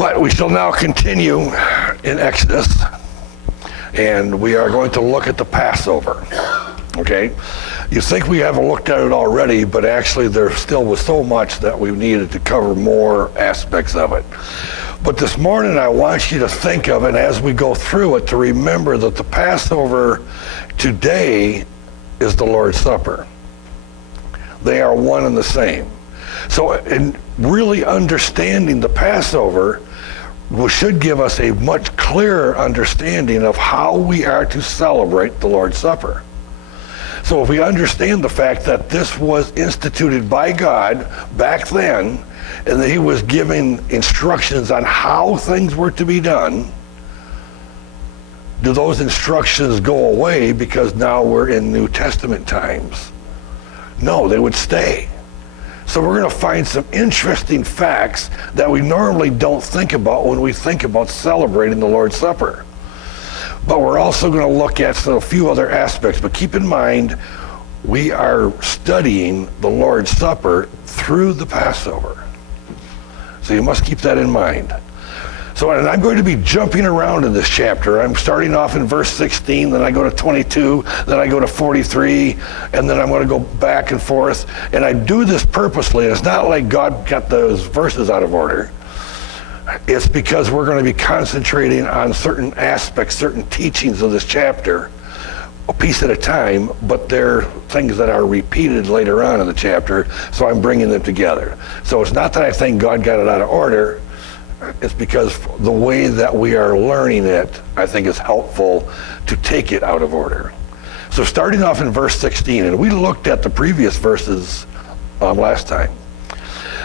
But we shall now continue in Exodus, and we are going to look at the Passover, okay? You think we haven't looked at it already, but actually there still was so much that we needed to cover more aspects of it. But this morning I want you to think of it as we go through it, to remember that the Passover today is the Lord's Supper. They are one and the same. So in really understanding the Passover should give us a much clearer understanding of how we are to celebrate the Lord's Supper. So if we understand the fact that this was instituted by God back then, and that he was giving instructions on how things were to be done, do those instructions go away because now we're in New Testament times? No, they would stay. So we're going to find some interesting facts that we normally don't think about when we think about celebrating the Lord's Supper. But we're also going to look at a few other aspects. But keep in mind, we are studying the Lord's Supper through the Passover. So you must keep that in mind. So, and I'm going to be jumping around in this chapter. I'm starting off in verse 16, then I go to 22, then I go to 43, and then I'm going to go back and forth. And I do this purposely. It's not like God got those verses out of order. It's because we're going to be concentrating on certain aspects, certain teachings of this chapter, a piece at a time, but they're things that are repeated later on in the chapter, so I'm bringing them together. So it's not that I think God got it out of order. It's because the way that we are learning it, I think, is helpful to take it out of order. So starting off in verse 16, and we looked at the previous verses last time.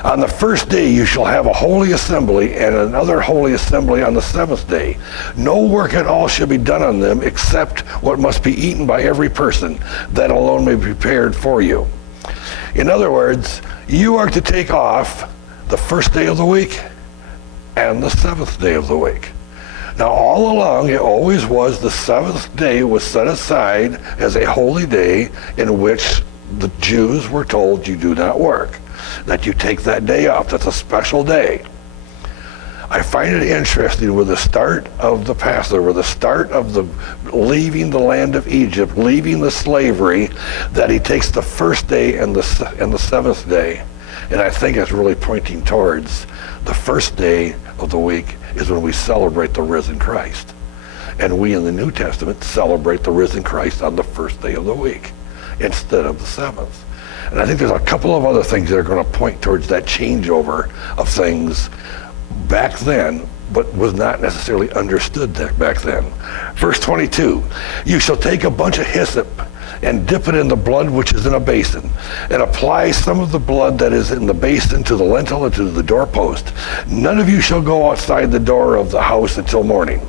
On the first day you shall have a holy assembly, and another holy assembly on the seventh day. No work at all shall be done on them, except what must be eaten by every person. That alone may be prepared for you. In other words, you are to take off the first day of the week and the seventh day of the week. Now, all along, it always was the seventh day was set aside as a holy day in which the Jews were told you do not work, that you take that day off. That's a special day. I find it interesting with the start of the Passover, the start of the leaving the land of Egypt, leaving the slavery, that he takes the first day and the seventh day. And I think it's really pointing towards the first day of the week is when we celebrate the risen Christ. And we in the New Testament celebrate the risen Christ on the first day of the week instead of the seventh. And I think there's a couple of other things that are going to point towards that changeover of things back then, but was not necessarily understood back then. Verse 22, you shall take a bunch of hyssop and dip it in the blood which is in a basin, and apply some of the blood that is in the basin to the lintel and to the doorpost. None of you shall go outside the door of the house until morning.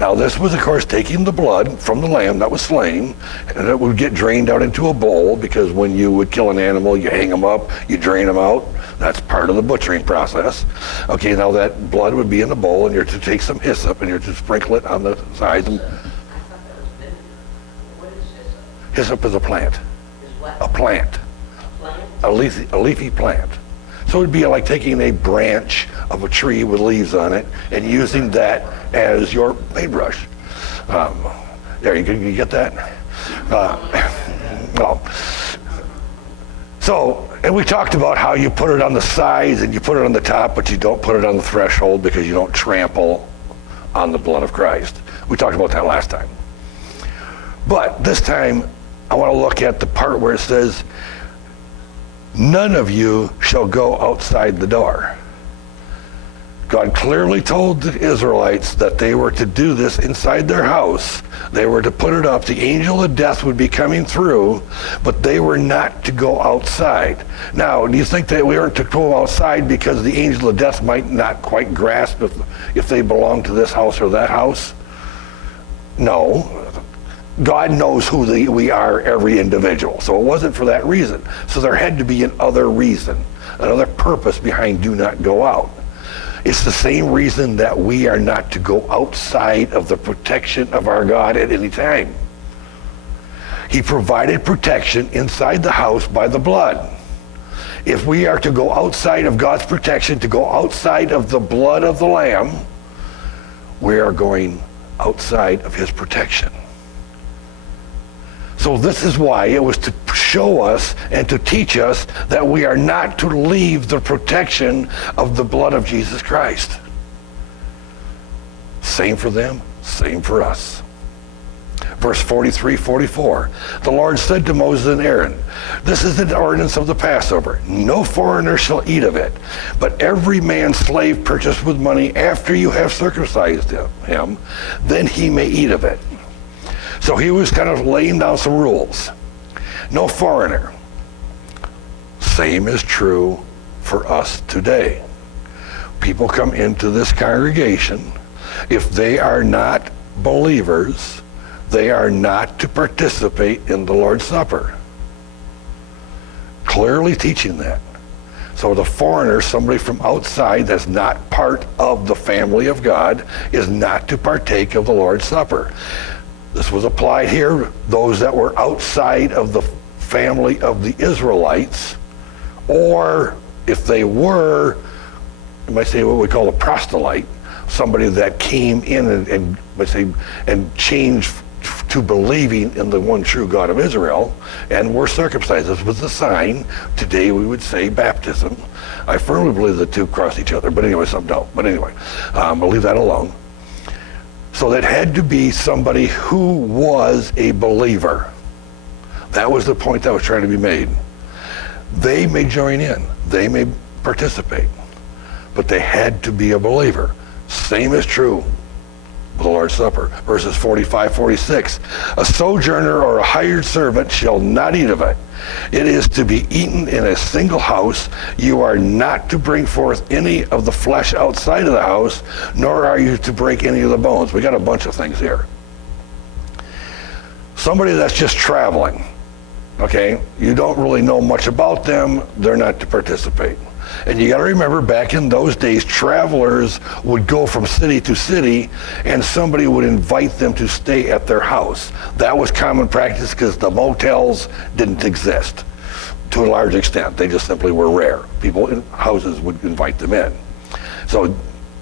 Now this was, of course, taking the blood from the lamb that was slain, and it would get drained out into a bowl, because when you would kill an animal, you hang them up, you drain them out. That's part of the butchering process. Okay, now that blood would be in the bowl, and you're to take some hyssop, and you're to sprinkle it on the sides. Hyssop is a plant. A plant. A leafy plant. So it would be like taking a branch of a tree with leaves on it and using that as your paintbrush. There, you get that? Well, so, and we talked about how you put it on the sides and you put it on the top, but you don't put it on the threshold because you don't trample on the blood of Christ. We talked about that last time. But this time, I want to look at the part where it says, none of you shall go outside the door. God clearly told the Israelites that they were to do this inside their house. They were to put it up. The angel of death would be coming through, but they were not to go outside. Now, do you think that we aren't to go outside because the angel of death might not quite grasp if they belong to this house or that house? No. God knows who we are, every individual. So it wasn't for that reason. So there had to be another reason, another purpose behind do not go out. It's the same reason that we are not to go outside of the protection of our God at any time. He provided protection inside the house by the blood. If we are to go outside of God's protection, to go outside of the blood of the Lamb, we are going outside of his protection. So this is why it was to show us and to teach us that we are not to leave the protection of the blood of Jesus Christ. Same for them, same for us. Verse 43, 44. The Lord said to Moses and Aaron, this is the ordinance of the Passover. No foreigner shall eat of it, but every man's slave purchased with money after you have circumcised him, then he may eat of it. So he was kind of laying down some rules. No foreigner. Same is true for us today. People come into this congregation. If they are not believers, they are not to participate in the Lord's Supper. Clearly teaching that. So the foreigner, somebody from outside that's not part of the family of God, is not to partake of the Lord's Supper. This was applied here, those that were outside of the family of the Israelites, or if they were, you might say what we call a proselyte, somebody that came in and let's say, and changed to believing in the one true God of Israel and were circumcised. This was the sign. Today we would say baptism. I firmly believe the two cross each other, but anyway, some don't. But anyway, I'll leave that alone. So that had to be somebody who was a believer. That was the point that was trying to be made. They may join in. They may participate. But they had to be a believer. Same is true with the Lord's Supper. Verses 45, 46. A sojourner or a hired servant shall not eat of it. It is to be eaten in a single house. You are not to bring forth any of the flesh outside of the house, nor are you to break any of the bones. We got a bunch of things here. Somebody that's just traveling, okay, you don't really know much about them, they're not to participate. And you got to remember, back in those days, travelers would go from city to city, and somebody would invite them to stay at their house. That was common practice because the motels didn't exist to a large extent. They just simply were rare. People in houses would invite them in. So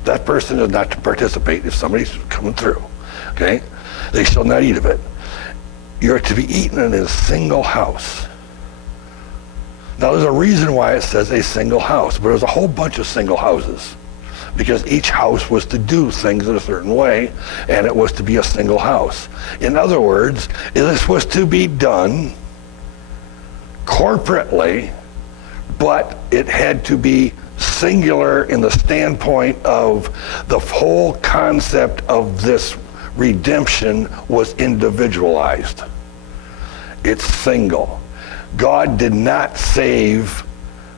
that person is not to participate if somebody's coming through, okay? They shall not eat of it. You're to be eaten in a single house. Now, there's a reason why it says a single house, but there's a whole bunch of single houses because each house was to do things in a certain way, and it was to be a single house. In other words, this was to be done corporately, but it had to be singular in the standpoint of the whole concept of this redemption was individualized. It's single. God did not save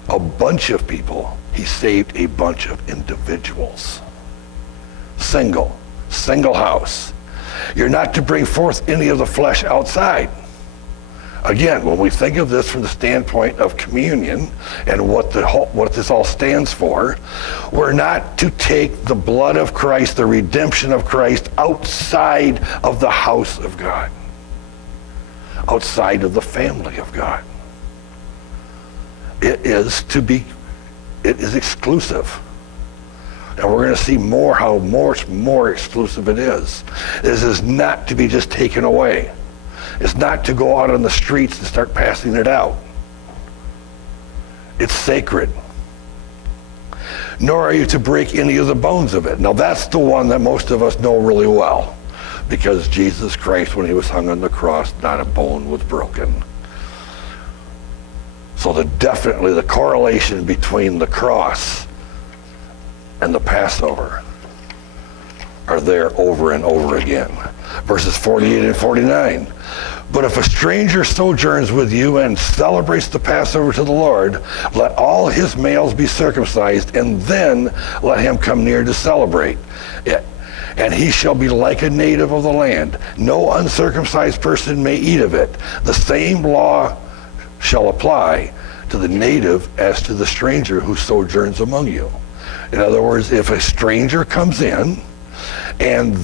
a bunch of people. He saved a bunch of individuals. Single house. You're not to bring forth any of the flesh outside. Again, when we think of this from the standpoint of communion and what this all stands for, we're not to take the blood of Christ, the redemption of Christ, outside of the house of God. Outside of the family of God. It is exclusive. And we're going to see more how much more exclusive it is. This is not to be just taken away. It's not to go out on the streets and start passing it out. It's sacred. Nor are you to break any of the bones of it. Now that's the one that most of us know really well. Because Jesus Christ, when he was hung on the cross, not a bone was broken. So definitely the correlation between the cross and the Passover are there over and over again. Verses 48 and 49. But if a stranger sojourns with you and celebrates the Passover to the Lord, let all his males be circumcised, and then let him come near to celebrate it. And he shall be like a native of the land. No uncircumcised person may eat of it. The same law shall apply to the native as to the stranger who sojourns among you. In other words, if a stranger comes in, and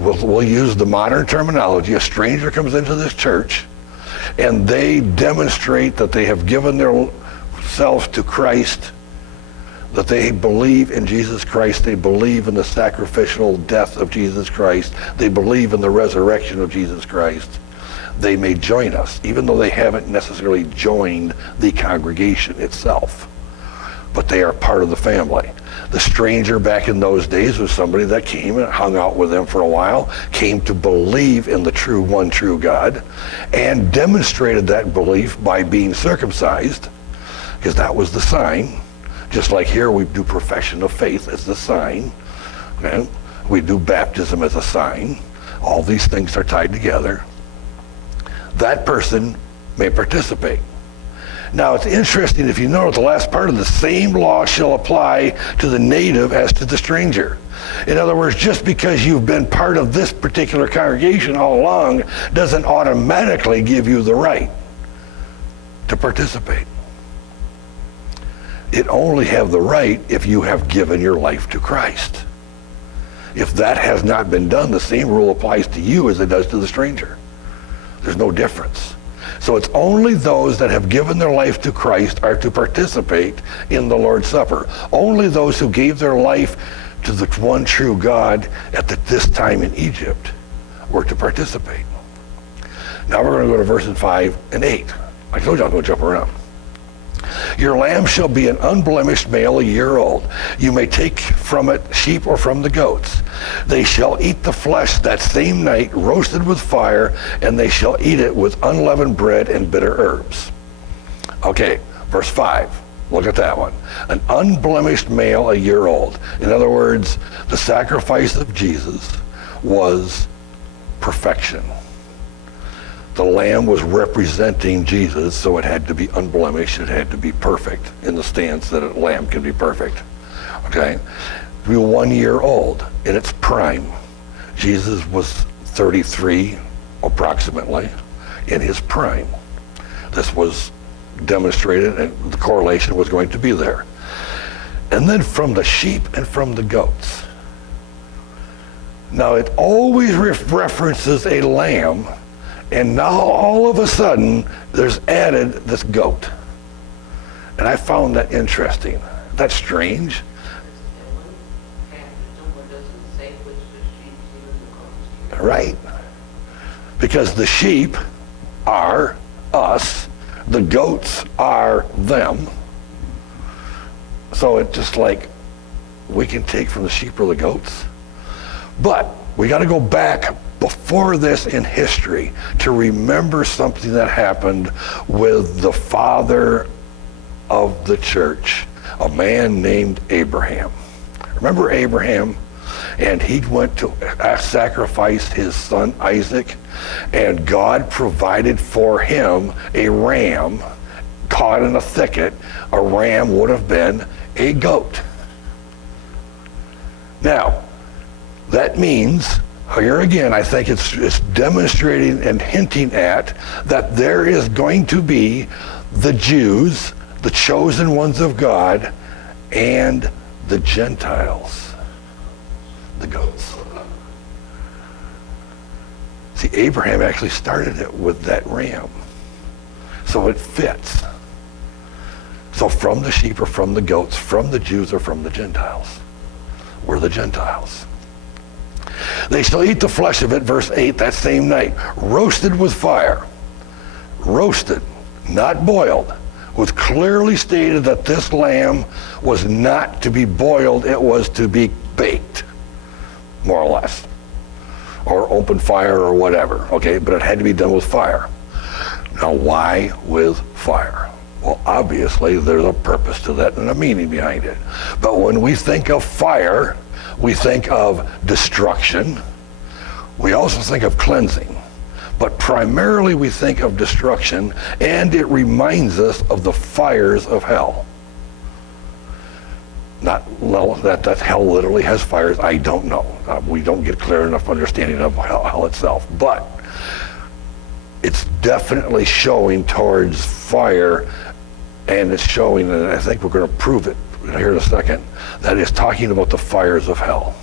we'll use the modern terminology, a stranger comes into this church, and they demonstrate that they have given their themselves to Christ, that they believe in Jesus Christ, they believe in the sacrificial death of Jesus Christ, they believe in the resurrection of Jesus Christ, they may join us, even though they haven't necessarily joined the congregation itself. But they are part of the family. The stranger back in those days was somebody that came and hung out with them for a while, came to believe in the one true God, and demonstrated that belief by being circumcised, because that was the sign. Just like here we do profession of faith as the sign. Okay? We do baptism as a sign. All these things are tied together. That person may participate. Now it's interesting, if you notice the last part of the same law shall apply to the native as to the stranger. In other words, just because you've been part of this particular congregation all along doesn't automatically give you the right to participate. It only have the right if you have given your life to Christ. If that has not been done, the same rule applies to you as it does to the stranger. There's no difference. So it's only those that have given their life to Christ are to participate in the Lord's Supper. Only those who gave their life to the one true God at this time in Egypt were to participate. Now we're going to go to verses 5 and 8. I told you I'm going to jump around. Your lamb shall be an unblemished male, a year old. You may take from it sheep or from the goats. They shall eat the flesh that same night, roasted with fire, and they shall eat it with unleavened bread and bitter herbs. Okay, verse 5. Look at that one. An unblemished male, a year old. In other words, the sacrifice of Jesus was perfection. The lamb was representing Jesus, so it had to be unblemished. It had to be perfect in the stance that a lamb can be perfect. Okay? Be 1 year old in its prime. Jesus was 33, approximately, in his prime. This was demonstrated, and the correlation was going to be there. And then from the sheep and from the goats. Now, it always references a lamb, and now all of a sudden there's added this goat. And I found that interesting. That's strange. Right. Because the sheep are us, the goats are them. So it's just like we can take from the sheep or the goats. But we got to go back before this in history to remember something that happened with the father of the church, a man named Abraham. Remember Abraham? And he went to sacrifice his son Isaac, and God provided for him a ram caught in a thicket. A ram would have been a goat. Now, that means, here again, I think it's demonstrating and hinting at that there is going to be the Jews, the chosen ones of God, and the Gentiles, the goats. See, Abraham actually started it with that ram. So it fits. So from the sheep or from the goats, from the Jews or from the Gentiles. We're the Gentiles. They shall eat the flesh of it, verse 8, that same night, roasted with fire. Roasted, not boiled. It was clearly stated that this lamb was not to be boiled, it was to be baked, more or less. Or open fire or whatever, okay? But it had to be done with fire. Now, why with fire? Well, obviously, there's a purpose to that and a meaning behind it. But when we think of fire, we think of destruction. We also think of cleansing. But primarily we think of destruction, and it reminds us of the fires of hell. Not that hell literally has fires, I don't know. We don't get clear enough understanding of hell itself. But it's definitely showing towards fire, and it's showing, and I think we're going to prove it here in a second, that is talking about the fires of hell.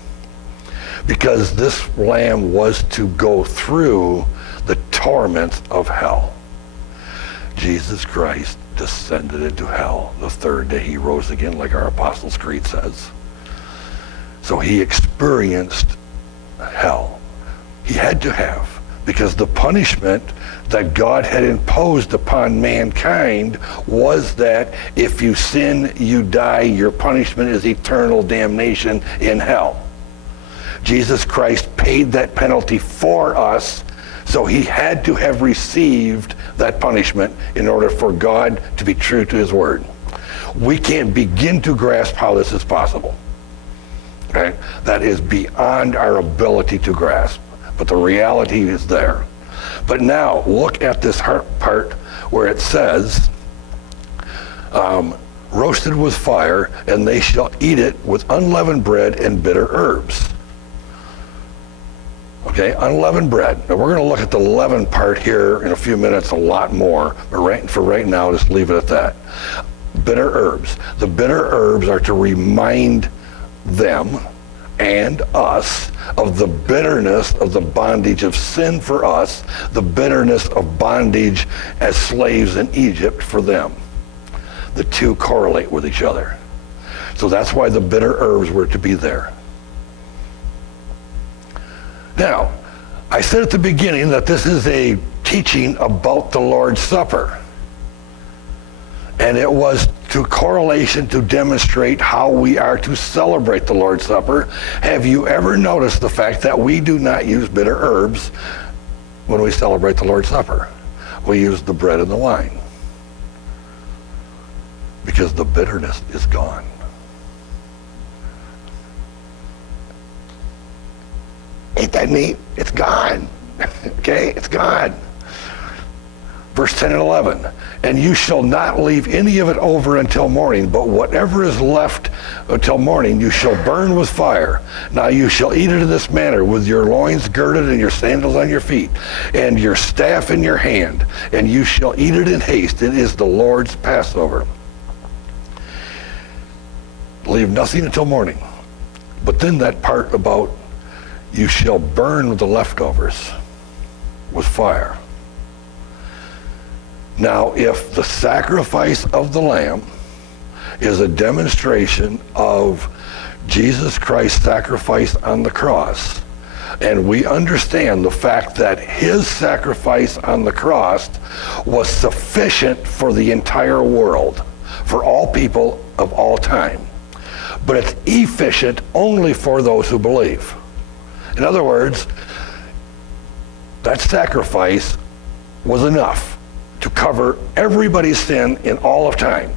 Because this lamb was to go through the torments of hell. Jesus Christ descended into hell. The third day he rose again, like our Apostles' Creed says. So he experienced hell. He had to have, because the punishment that God had imposed upon mankind was that if you sin, you die. Your punishment is eternal damnation in hell. Jesus Christ paid that penalty for us, so he had to have received that punishment in order for God to be true to his word. We can't begin to grasp how this is possible. Okay? That is beyond our ability to grasp, but the reality is there. But now, look at this part where it says, roasted with fire, and they shall eat it with unleavened bread and bitter herbs. Okay, unleavened bread. Now we're going to look at the leavened part here in a few minutes a lot more, but for right now, just leave it at that. Bitter herbs. The bitter herbs are to remind them and us of the bitterness of the bondage of sin for us, the bitterness of bondage as slaves in Egypt for them. The two correlate with each other. So that's why the bitter herbs were to be there. Now, I said at the beginning that this is a teaching about the Lord's Supper. And it was to correlation to demonstrate how we are to celebrate the Lord's Supper. Have you ever noticed the fact that we do not use bitter herbs when we celebrate the Lord's Supper? We use the bread and the wine, because the bitterness is gone. Ain't that neat? It's gone. Okay, it's gone. Verse 10 and 11, and you shall not leave any of it over until morning, but whatever is left until morning you shall burn with fire. Now you shall eat it in this manner, with your loins girded and your sandals on your feet, and your staff in your hand, and you shall eat it in haste. It is the Lord's Passover. Leave nothing until morning. But then that part about you shall burn the leftovers with fire. Now, if the sacrifice of the Lamb is a demonstration of Jesus Christ's sacrifice on the cross, and we understand the fact that his sacrifice on the cross was sufficient for the entire world, for all people of all time, but it's efficient only for those who believe. In other words, that sacrifice was enough to cover everybody's sin in all of time.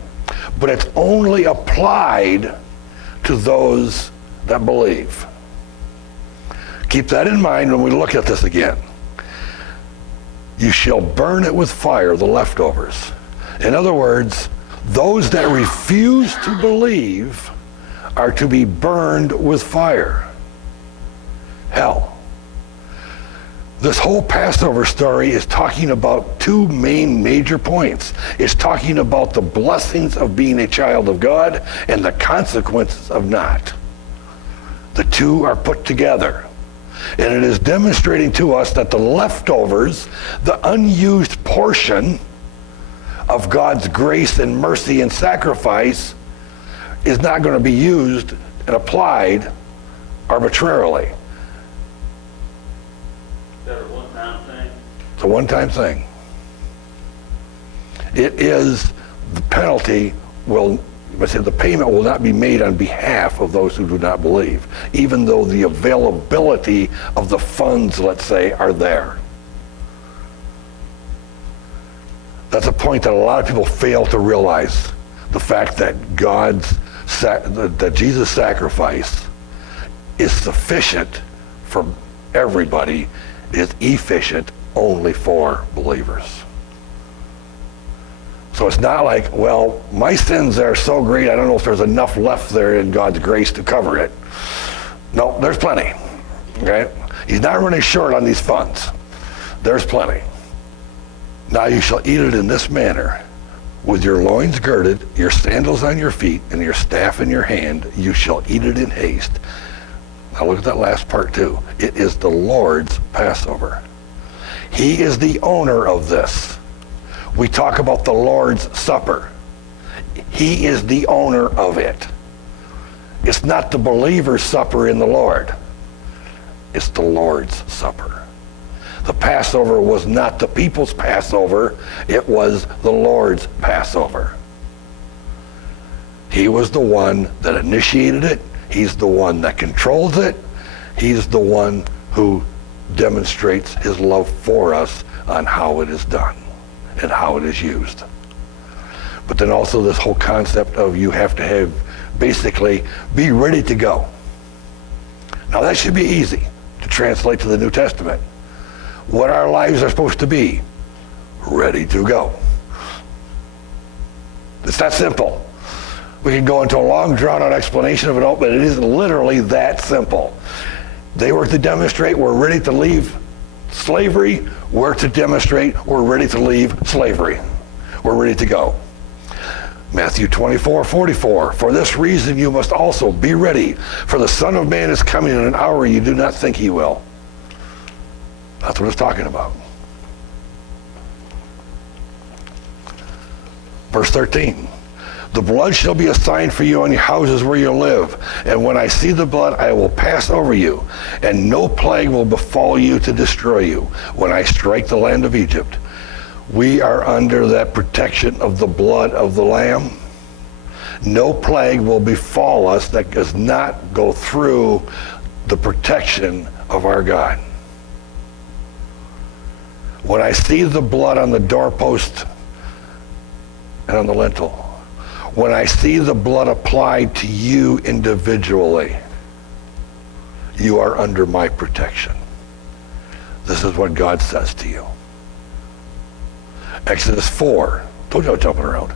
But it's only applied to those that believe. Keep that in mind when we look at this again. You shall burn it with fire, the leftovers. In other words, those that refuse to believe are to be burned with fire. Hell. This whole Passover story is talking about two main major points. It's talking about the blessings of being a child of God and the consequences of not. The two are put together. And it is demonstrating to us that the leftovers, the unused portion of God's grace and mercy and sacrifice, is not going to be used and applied arbitrarily. Is that a one-time thing? It's a one-time thing. It is the penalty the payment will not be made on behalf of those who do not believe, even though the availability of the funds, let's say, are there. That's a point that a lot of people fail to realize. The fact that that Jesus' sacrifice is sufficient for everybody, is efficient only for believers. So it's not like, well, my sins are so great, I don't know if there's enough left there in God's grace to cover it. No, there's plenty. Okay? He's not running short on these funds. There's plenty. Now you shall eat it in this manner, with your loins girded, your sandals on your feet, and your staff in your hand. You shall eat it in haste. Now look at that last part too. It is the Lord's Passover. He is the owner of this. We talk about the Lord's Supper. He is the owner of it. It's not the believer's supper in the Lord. It's the Lord's Supper. The Passover was not the people's Passover. It was the Lord's Passover. He was the one that initiated it. He's the one that controls it. He's the one who demonstrates his love for us on how it is done and how it is used. But then also this whole concept of you have to have, basically, be ready to go. Now that should be easy to translate to the New Testament. What our lives are supposed to be, ready to go. It's that simple. We can go into a long, drawn-out explanation of it all, but it is literally that simple. They were to demonstrate we're ready to leave slavery. We're to demonstrate we're ready to leave slavery. We're ready to go. Matthew 24:44. For this reason you must also be ready, for the Son of Man is coming in an hour you do not think he will. That's what it's talking about. Verse 13. The blood shall be a sign for you on your houses where you live. And when I see the blood, I will pass over you, and no plague will befall you to destroy you when I strike the land of Egypt. We are under that protection of the blood of the Lamb. No plague will befall us that does not go through the protection of our God. When I see the blood on the doorpost and on the lintel, when I see the blood applied to you individually, you are under my protection. This is what God says to you. Exodus 4, told you I was jumping around.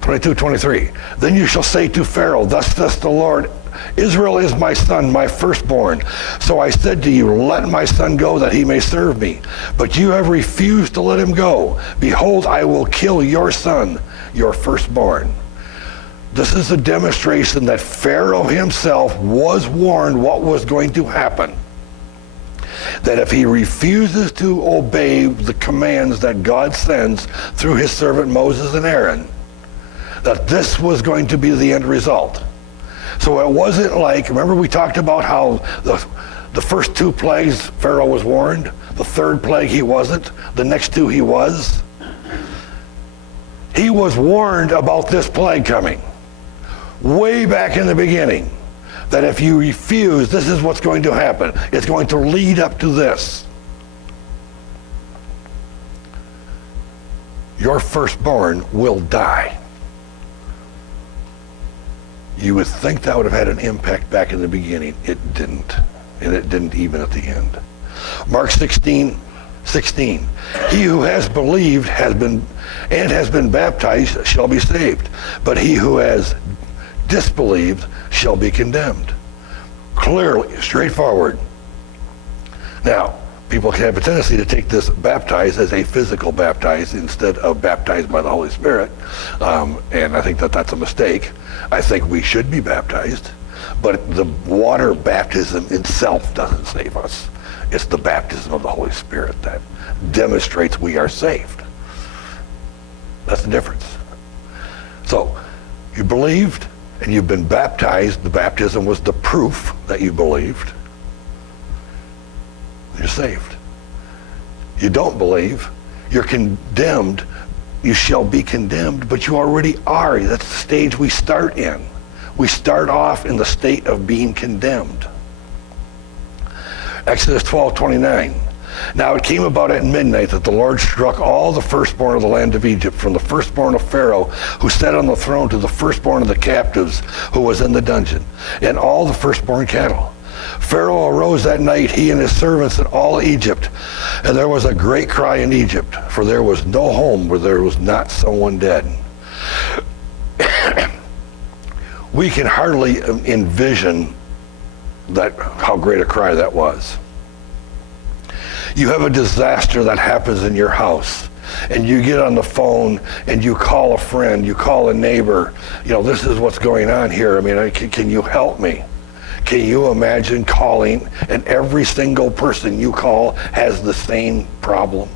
22:23. Then you shall say to Pharaoh, thus says the Lord, Israel is my son, my firstborn. So I said to you, let my son go that he may serve me. But you have refused to let him go. Behold, I will kill your son, your firstborn. This is a demonstration that Pharaoh himself was warned what was going to happen. That if he refuses to obey the commands that God sends through his servant Moses and Aaron, that this was going to be the end result. So it wasn't like, remember we talked about how the first two plagues Pharaoh was warned, the third plague he wasn't, the next two he was. He was warned about this plague coming way back in the beginning, that if you refuse, this is what's going to happen. It's going to lead up to this. Your firstborn will die. You would think that would have had an impact back in the beginning. It didn't. And it didn't even at the end. Mark 16:16. He who has believed has been baptized shall be saved. But he who has disbelieved shall be condemned. Clearly, straightforward. Now, people can have a tendency to take this baptized as a physical baptized instead of baptized by the Holy Spirit. And I think that that's a mistake. I think we should be baptized, but the water baptism itself doesn't save us. It's the baptism of the Holy Spirit that demonstrates we are saved. That's the difference. So, you believed and you've been baptized. The baptism was the proof that you believed. You're saved. You don't believe, you're condemned. You shall be condemned, but you already are. That's the stage we start in. We start off in the state of being condemned. Exodus 12:29. Now it came about at midnight that the Lord struck all the firstborn of the land of Egypt, from the firstborn of Pharaoh, who sat on the throne, to the firstborn of the captives, who was in the dungeon, and all the firstborn cattle. Pharaoh arose that night, he and his servants and all Egypt, and there was a great cry in Egypt, for there was no home where there was not someone dead. We can hardly envision that how great a cry that was. You have a disaster that happens in your house, and you get on the phone and you call a friend, you call a neighbor, this is what's going on here. I mean, can you help me? Can you imagine calling and every single person you call has the same problem?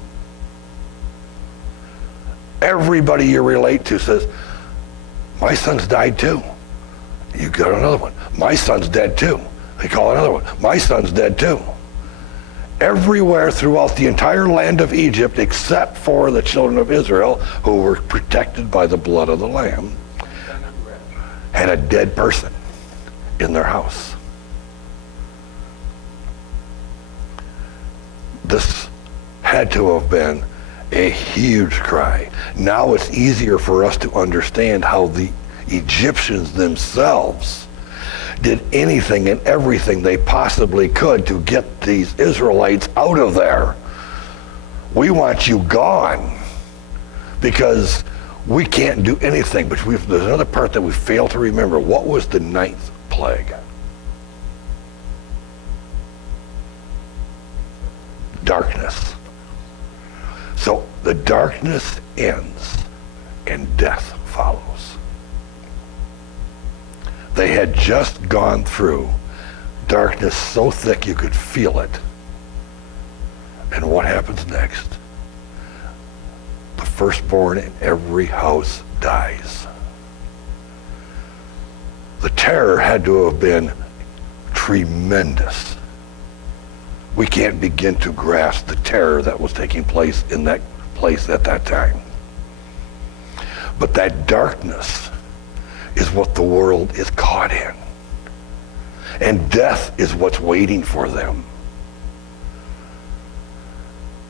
Everybody you relate to says, my son's died too. You got another one. My son's dead too. They call another one. My son's dead too. Everywhere throughout the entire land of Egypt, except for the children of Israel, who were protected by the blood of the Lamb, had a dead person in their house. This had to have been a huge cry. Now it's easier for us to understand how the Egyptians themselves did anything and everything they possibly could to get these Israelites out of there. We want you gone because we can't do anything. But there's another part that we fail to remember. What was the 9th plague? Darkness. So the darkness ends and death follows. They had just gone through darkness so thick you could feel it. And what happens next? The firstborn in every house dies. The terror had to have been tremendous. We can't begin to grasp the terror that was taking place in that place at that time. But that darkness is what the world is caught in. And death is what's waiting for them.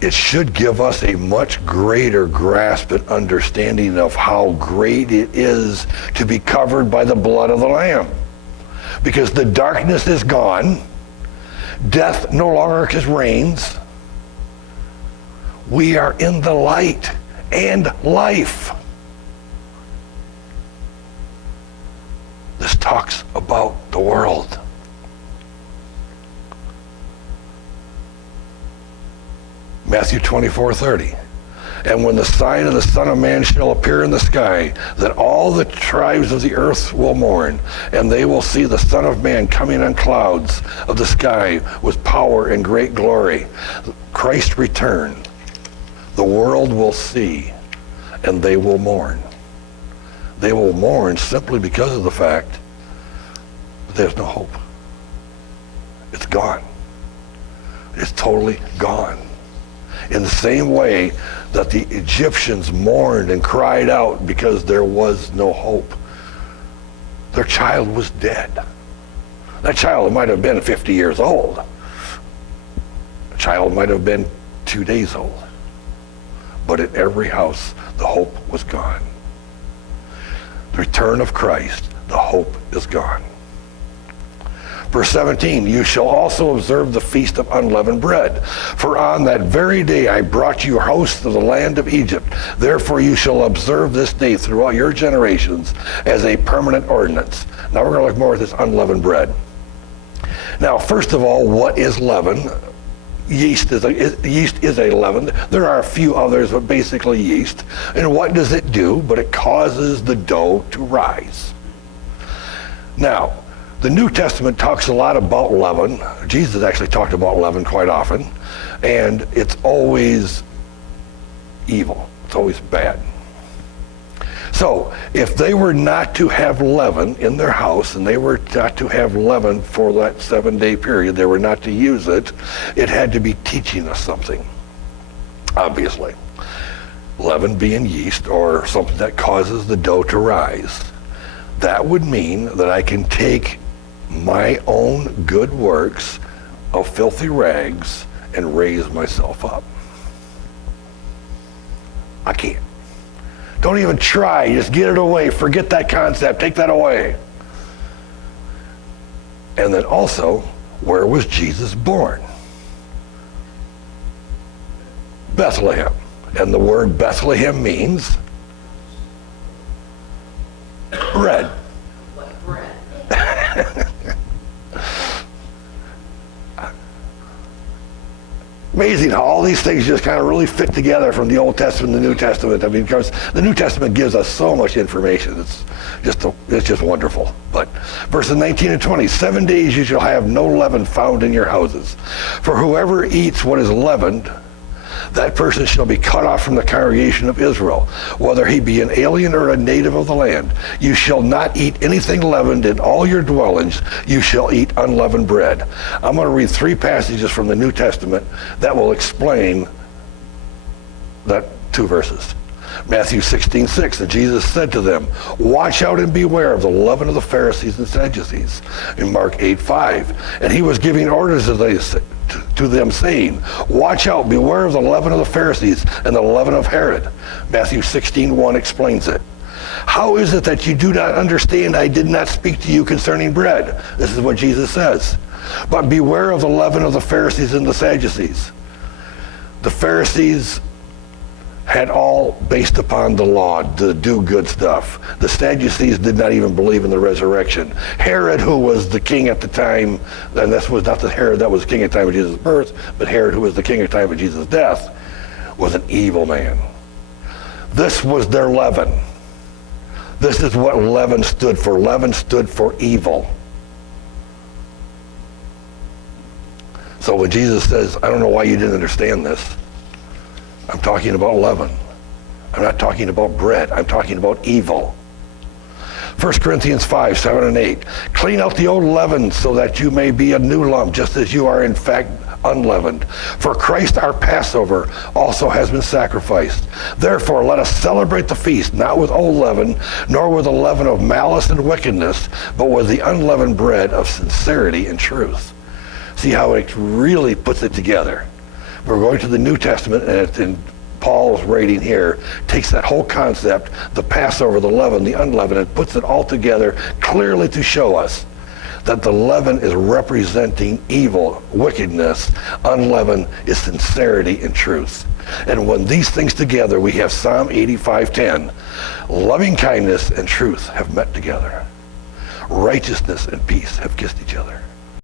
It should give us a much greater grasp and understanding of how great it is to be covered by the blood of the Lamb. Because the darkness is gone. Death no longer reigns. We are in the light and life. This talks about the world. Matthew 24:30. And when the sign of the Son of Man shall appear in the sky, then all the tribes of the earth will mourn, and they will see the Son of Man coming on clouds of the sky with power and great glory. Christ's return, the world will see, and they will mourn. They will mourn simply because of the fact that there's no hope. It's gone. It's totally gone. In the same way that the Egyptians mourned and cried out because there was no hope. Their child was dead. That child might have been 50 years old. The child might have been 2 days old. But in every house, the hope was gone. The return of Christ, the hope is gone. Verse 17, you shall also observe the feast of unleavened bread. For on that very day I brought you hosts of the land of Egypt. Therefore you shall observe this day throughout your generations as a permanent ordinance. Now we're going to look more at this unleavened bread. Now, first of all, what is leaven? Yeast is a leaven. There are a few others, but basically yeast. And what does it do? But it causes the dough to rise. Now, the New Testament talks a lot about leaven. Jesus actually talked about leaven quite often. And it's always evil. It's always bad. So, if they were not to have leaven in their house, and they were not to have leaven for that 7-day period, they were not to use it, it had to be teaching us something, obviously. Leaven being yeast, or something that causes the dough to rise. That would mean that I can take my own good works of filthy rags and raise myself up. I can't. Don't even try. Just get it away. Forget that concept. Take that away. And then also, where was Jesus born? Bethlehem. And the word Bethlehem means bread. What bread? Amazing how all these things just kind of really fit together from the Old Testament and the New Testament. I mean, because the New Testament gives us so much information. It's just wonderful. But verses 19 and 20, 7 days you shall have no leaven found in your houses. For whoever eats what is leavened that person shall be cut off from the congregation of Israel, whether he be an alien or a native of the land. You shall not eat anything leavened in all your dwellings. You shall eat unleavened bread. I'm going to read 3 passages from the New Testament that will explain that 2 verses. Matthew 16:6, and Jesus said to them, watch out and beware of the leaven of the Pharisees and Sadducees. In Mark 8:5, and he was giving orders to them, saying, watch out, beware of the leaven of the Pharisees and the leaven of Herod. Matthew 16:1 explains it. How is it that you do not understand? I did not speak to you concerning bread. This is what Jesus says. But beware of the leaven of the Pharisees and the Sadducees. The Pharisees had all based upon the law to do good stuff. The Sadducees did not even believe in the resurrection. Herod, who was the king at the time, and this was not the Herod that was king at the time of Jesus' birth, but Herod, who was the king at the time of Jesus' death, was an evil man. This was their leaven. This is what leaven stood for. Leaven stood for evil. So when Jesus says, I don't know why you didn't understand this, I'm talking about leaven. I'm not talking about bread. I'm talking about evil. 1 Corinthians 5:7 and 8. Clean out the old leaven so that you may be a new lump, just as you are in fact unleavened. For Christ our Passover also has been sacrificed. Therefore let us celebrate the feast, not with old leaven, nor with the leaven of malice and wickedness, but with the unleavened bread of sincerity and truth. See how it really puts it together. We're going to the New Testament, and Paul's writing here takes that whole concept, the Passover, the leaven, the unleavened, and puts it all together clearly to show us that the leaven is representing evil, wickedness. Unleavened is sincerity and truth. And when these things together, we have Psalm 85:10. Loving kindness and truth have met together. Righteousness and peace have kissed each other.